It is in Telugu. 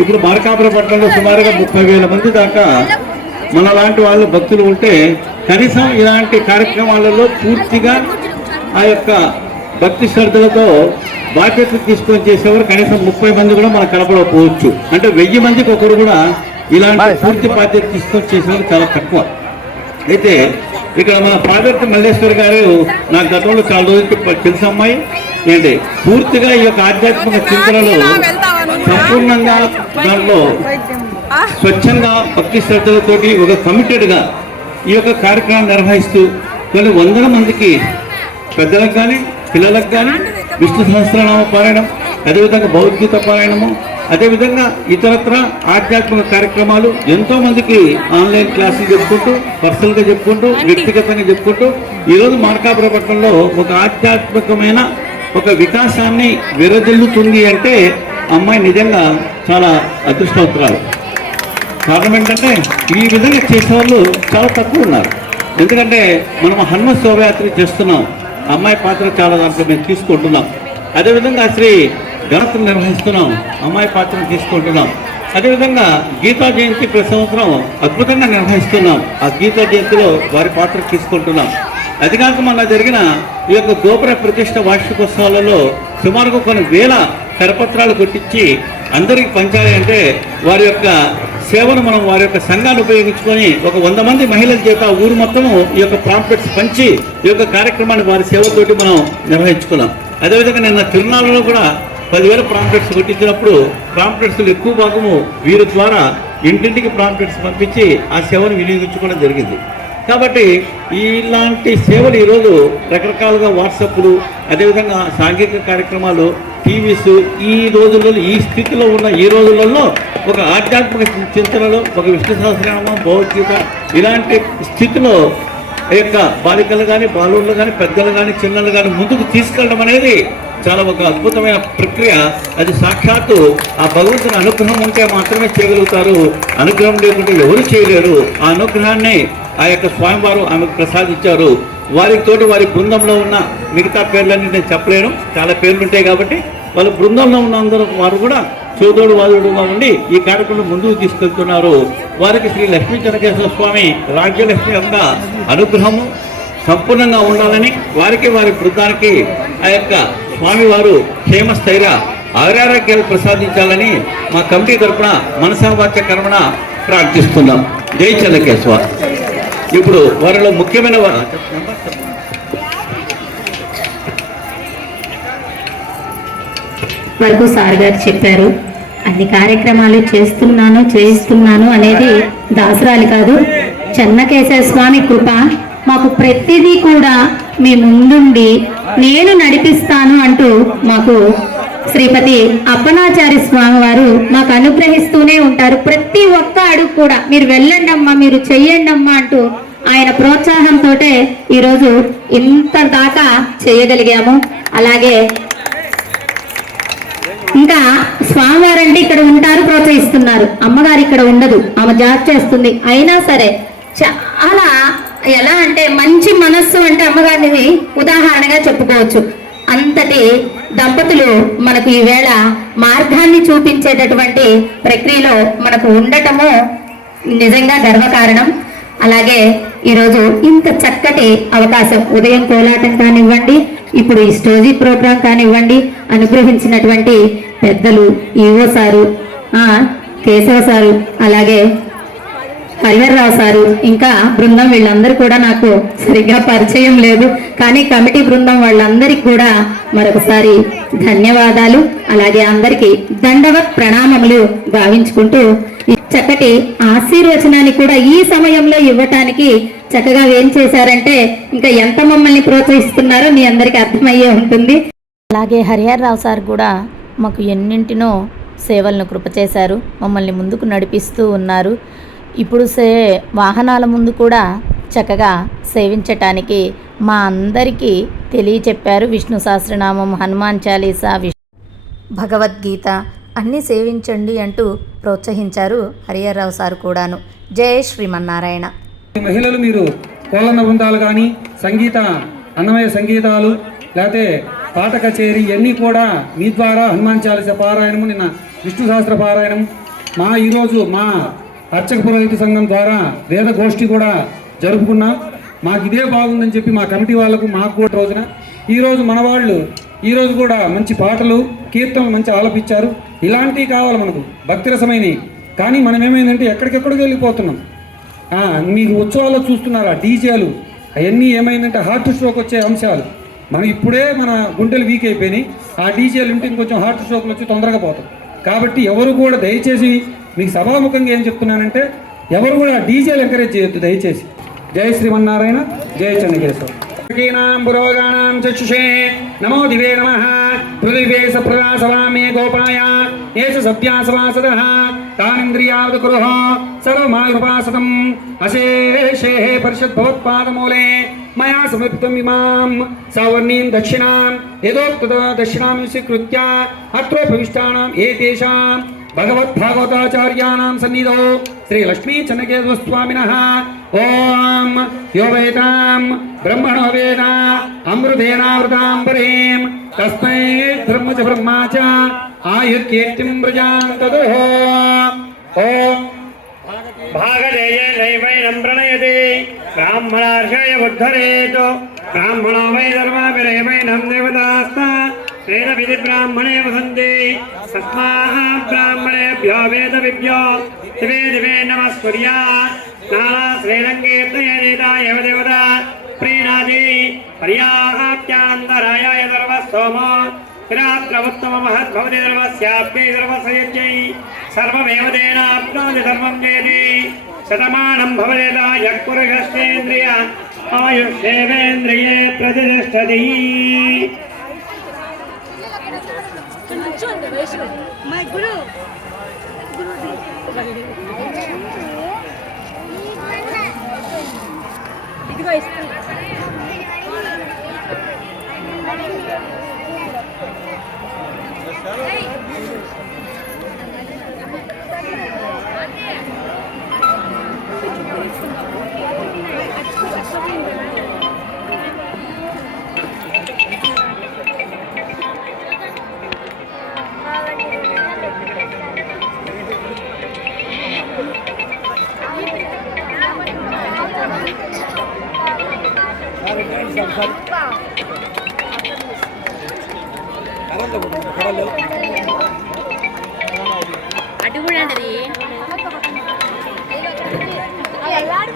ఇప్పుడు మార్కాపురం పట్టణంలో సుమారుగా 30,000 మంది దాకా మన లాంటి వాళ్ళు భక్తులు ఉంటే కనీసం ఇలాంటి కార్యక్రమాలలో పూర్తిగా ఆ యొక్క భక్తి శ్రద్ధలతో బాధ్యతలు తీసుకొని చేసేవారు కనీసం 30 మంది కూడా మనకు కనపడకపోవచ్చు. అంటే 1000 మందికి ఒకరు కూడా ఇలాంటి పూర్తి బాధ్యత తీసుకొని చేసేవారు చాలా తక్కువ. అయితే ఇక్కడ మన పాదర్తి మల్లేశ్వర్ గారు నాకు గతంలో చాలా రోజులకి తెలుసు అమ్మాయి ఏంటి పూర్తిగా ఈ యొక్క ఆధ్యాత్మిక చింతనలో సంపూర్ణంగా దాంట్లో స్వచ్ఛంగా భక్తి శ్రద్ధలతోటి ఒక కమిటెడ్గా ఈ యొక్క కార్యక్రమాన్ని నిర్వహిస్తూ కొన్ని వందల మందికి పెద్దలకు కానీ పిల్లలకు కానీ విష్ణు సహస్రనామ పారాయణం, అదేవిధంగా భగవద్గీత పారాయణము, అదేవిధంగా ఇతరత్ర ఆధ్యాత్మిక కార్యక్రమాలు ఎంతో మందికి ఆన్లైన్ క్లాసులు చెప్పుకుంటూ పర్సనల్గా చెప్పుకుంటూ వ్యక్తిగతంగా చెప్పుకుంటూ ఈరోజు మార్కాపురం పట్టణంలో ఒక ఆధ్యాత్మికమైన ఒక వికాసాన్ని విరజిల్లుతుంది అంటే అమ్మాయి నిజంగా చాలా అదృష్టవంతురాలు. కారణం ఏంటంటే ఈ విధంగా చేసేవాళ్ళు చాలా తక్కువ ఉన్నారు. ఎందుకంటే మనం హనుమ శోభయాత్ర చేస్తున్నాం, అమ్మాయి పాత్ర చాలా దాంట్లో మేము తీసుకుంటున్నాం. అదేవిధంగా శ్రీ గణపతిని నిర్వహిస్తున్నాం, అమ్మాయి పాత్రను తీసుకుంటున్నాం. అదేవిధంగా గీతా జయంతి ప్రతి సంవత్సరం అద్భుతంగా నిర్వహిస్తున్నాం, ఆ గీతా జయంతిలో వారి పాత్ర తీసుకుంటున్నాం. అది కాక మన జరిగిన ఈ యొక్క గోపుర ప్రతిష్ట వార్షికోత్సవాలలో సుమారుగా కొన్ని వేల కరపత్రాలు కొట్టించి అందరికి పంచాలి అంటే వారి యొక్క సేవను మనం వారి యొక్క సంఘాన్ని ఉపయోగించుకొని ఒక 100 మంది మహిళల చేత ఊరు మొత్తము ఈ యొక్క ప్రాంప్లెట్స్ పంచి ఈ యొక్క కార్యక్రమాన్ని వారి సేవతోటి మనం నిర్వహించుకున్నాం. అదేవిధంగా నిన్న తిరునాళ్ళలో కూడా 10,000 ప్రాంప్లెట్స్ కొట్టించినప్పుడు ప్రాంప్లెట్స్లు ఎక్కువ భాగము వీరి ద్వారా ఇంటింటికి ప్రాంప్లెట్స్ పంపించి ఆ సేవను వినియోగించుకోవడం జరిగింది. కాబట్టి ఇలాంటి సేవలు ఈరోజు రకరకాలుగా వాట్సాప్లు, అదేవిధంగా సాంఘిక కార్యక్రమాలు, టీవీస్ ఈ రోజుల్లో ఈ స్థితిలో ఉన్న ఈ రోజులలో ఒక ఆధ్యాత్మిక చింతనలో ఒక విష్ణు సహస్రనామం, భగవద్గీత ఇలాంటి స్థితిలో ఈ యొక్క బాలికలు కానీ బాలుళ్ళు కానీ పెద్దలు కానీ చిన్నలు కానీ ముందుకు తీసుకెళ్ళడం అనేది చాలా ఒక అద్భుతమైన ప్రక్రియ. అది సాక్షాత్తు ఆ భగవంతుని అనుగ్రహం ఉంటే మాత్రమే చేయగలుగుతారు, అనుగ్రహం లేకుంటే ఎవరు చేయలేరు. ఆ అనుగ్రహాన్ని ఆ యొక్క స్వామివారు ఆమెకు ప్రసాదించారు. వారితోటి వారి బృందంలో ఉన్న మిగతా పేర్లన్నీ నేను చెప్పలేను, చాలా పేర్లు ఉంటాయి కాబట్టి వాళ్ళ బృందంలో ఉన్న అందరూ వారు కూడా చోదోడు వాదుడుగా ఉండి ఈ కార్యక్రమం ముందుకు తీసుకెళ్తున్నారు. వారికి శ్రీ లక్ష్మీ చెన్నకేశ్వర స్వామి రాజ్యలక్ష్మి యొక్క అనుగ్రహము సంపూర్ణంగా ఉండాలని వారికి వారి బృందానికి ఆ యొక్క స్వామివారు క్షేమస్థైర్య ఆరోగ్యాలు ప్రసాదించాలని మా కమిటీ తరఫున మనసావాచ్య కర్మణ ప్రార్థిస్తున్నాం. జై చెన్నకేశ్వర. ఇప్పుడు వారిలో ముఖ్యమైన వరకు సార్ గారు చెప్పారు. అన్ని కార్యక్రమాలు చేస్తున్నాను అనేది దాసరాలు కాదు, చెన్నకేశవ స్వామి కృప. మాకు ప్రతిదీ కూడా మీ ముందుండి నేను నడిపిస్తాను అంటూ మాకు శ్రీపతి అప్పనాచార్య స్వామి వారు మాకు అనుగ్రహిస్తూనే ఉంటారు. ప్రతి ఒక్క అడుగు కూడా మీరు వెళ్ళండి అమ్మా, మీరు చెయ్యండి అమ్మా అంటూ ఆయన ప్రోత్సాహంతో ఈరోజు ఇంత దాకా చేయగలిగాము. అలాగే ఇంకా స్వామివారంటే ఇక్కడ ఉంటారు, ప్రోత్సహిస్తున్నారు. అమ్మగారు ఇక్కడ ఉండదు, ఆమె జాబ్ చేస్తుంది. అయినా సరే చాలా ఎలా అంటే మంచి మనస్సు అంటే అమ్మగారిని ఉదాహరణగా చెప్పుకోవచ్చు. అంతటి దంపతులు మనకు ఈవేళ మార్గాన్ని చూపించేటటువంటి ప్రక్రియలో మనకు ఉండటము నిజంగా గర్వకారణం. అలాగే ఈరోజు ఇంత చక్కటి అవకాశం, ఉదయం కోలాటం కానివ్వండి, ఇప్పుడు ఈ స్టోరీ ప్రోగ్రాం కానివ్వండి, అనుగ్రహించినటువంటి పెద్దలు ఈవో సారు, కేశవ సారు, అలాగే హరిహర్రావు సారు, ఇంకా బృందం వీళ్ళందరూ కూడా నాకు సరిగ్గా పరిచయం లేదు, కానీ కమిటీ బృందం వాళ్ళందరికీ కూడా మరొకసారి ధన్యవాదాలు. అలాగే అందరికీ దండవత్ ప్రణామములు భావించుకుంటూ చక్కటి ఆశీర్వచనాన్ని కూడా ఈ సమయంలో ఇవ్వటానికి చక్కగా ఏం చేశారంటే ఇంకా ఎంత మమ్మల్ని ప్రోత్సహిస్తున్నారో మీ అందరికీ అర్థమయ్యే ఉంటుంది. అలాగే హరిహర్రావు సార్ కూడా మాకు ఎన్నింటినో సేవలను కృప చేశారు, మమ్మల్ని ముందుకు నడిపిస్తూ ఉన్నారు. ఇప్పుడు వాహనాల ముందు కూడా చక్కగా సేవించటానికి మా అందరికీ తెలియచెప్పారు. విష్ణు సహస్రనామం, హనుమాన్ చాలీసా, భగవద్గీత అన్నీ సేవించండి అంటూ ప్రోత్సహించారు హరిహర్రావు సార్ కూడాను. జై శ్రీమన్నారాయణ. మహిళలు మీరు కోలన్న బృందాలు కానీ సంగీత అన్నమయ సంగీతాలు లేకపోతే పాట కచేరీ ఇవన్నీ కూడా మీ ద్వారా హనుమాన్ చాలీసా పారాయణము, నిన్న విష్ణు సహస్ర పారాయణం, ఈరోజు మా అర్చక పురోహిత సంఘం ద్వారా వేద గోష్ఠి కూడా జరుపుకున్నాం. మాకు ఇదే బాగుందని చెప్పి మా కమిటీ వాళ్ళకు మాకు కూడా రోజున ఈరోజు మన వాళ్ళు ఈరోజు కూడా మంచి పాటలు కీర్తనలు మంచి ఆలపించారు. ఇలాంటివి కావాలి మనకు, భక్తి రసమైనవి. కానీ మనం ఏమైందంటే ఎక్కడికెక్కడికి వెళ్ళిపోతున్నాం. మీకు ఉత్సవాల్లో చూస్తున్నారా డీజేలు అవన్నీ ఏమైందంటే హార్ట్ స్ట్రోక్ వచ్చే అంశాలు. మనం ఇప్పుడే మన గుండెలు వీక్ అయిపోయినాయి, ఆ డీజేలు ఉంటే ఇంకొంచెం హార్ట్ స్ట్రోక్లు వచ్చి తొందరగా పోతాం. కాబట్టి ఎవరు కూడా దయచేసి మీకు సభాముఖంగా ఏం చెప్తున్నానంటే ఎవరు కూడా డీజేలు ఎంకరేజ్ చేయొద్దు దయచేసి. జై శ్రీమన్నారాయణ, జై చెన్నకేశ్వర. పురోగానాం చక్షుషే నమో దివే నమః పృథివే సప్రదాసవామే గోపాయ ఏష సత్యాసవాసదః తానింద్రియావృతకురుః సర్వమాయుపాసతం అశేషే పరిషద్భవత్పాదమూలే మయా సమర్పితం ఇమాం సవర్ణీం దక్షిణాం యథోక్త దక్షిణాం స్వీకృత్య అత్రోపవిష్టానాం ఏతేషాం భగవద్భాగవతాచార్యాణాం సన్నిధో శ్రీ లక్ష్మీ చెన్నకేశవ స్వామినః ఓం యోవేతాం బ్రహ్మణో వేద అమృతేనావృతాం పరేం తస్మై బ్రహ్మ చ బ్రహ్మా చ ఆయుర్కీర్తిం ప్రజాం తదో. ఓం భాగదేయ నైవైనం ప్రణయతే బ్రాహ్మణార్షయ ఉద్ధరేతు బ్రాహ్మణో వై ధర్మాభిరేవైనం దేవతాస్త వేద విధి బ్రాహ్మణే వసంతి తస్మాః బ్రాహ్మణేభ్యో వేద విభ్యో దివే దివే నమస్కుర్యాత్ నానా శ్రీరంగేతయేతాయ దేవత ప్రీణాది పర్యాప్త్యానందరాయాయ సర్వస్తోమో విరాత్రవత్తమ మహద్భవతి సర్వస్యాప్యై సర్వసయజ్ఞై సర్వమేవ తేనాప్నోతి ధర్మం చేతి శతమానం భవదేదాయ పురుషేంద్రియ ఆయుష్యేవేంద్రియే ప్రతిష్టతి. My guru. ఇదిగో ఇస్తాను. అటు కూడా అంటది వెళ్ళాడు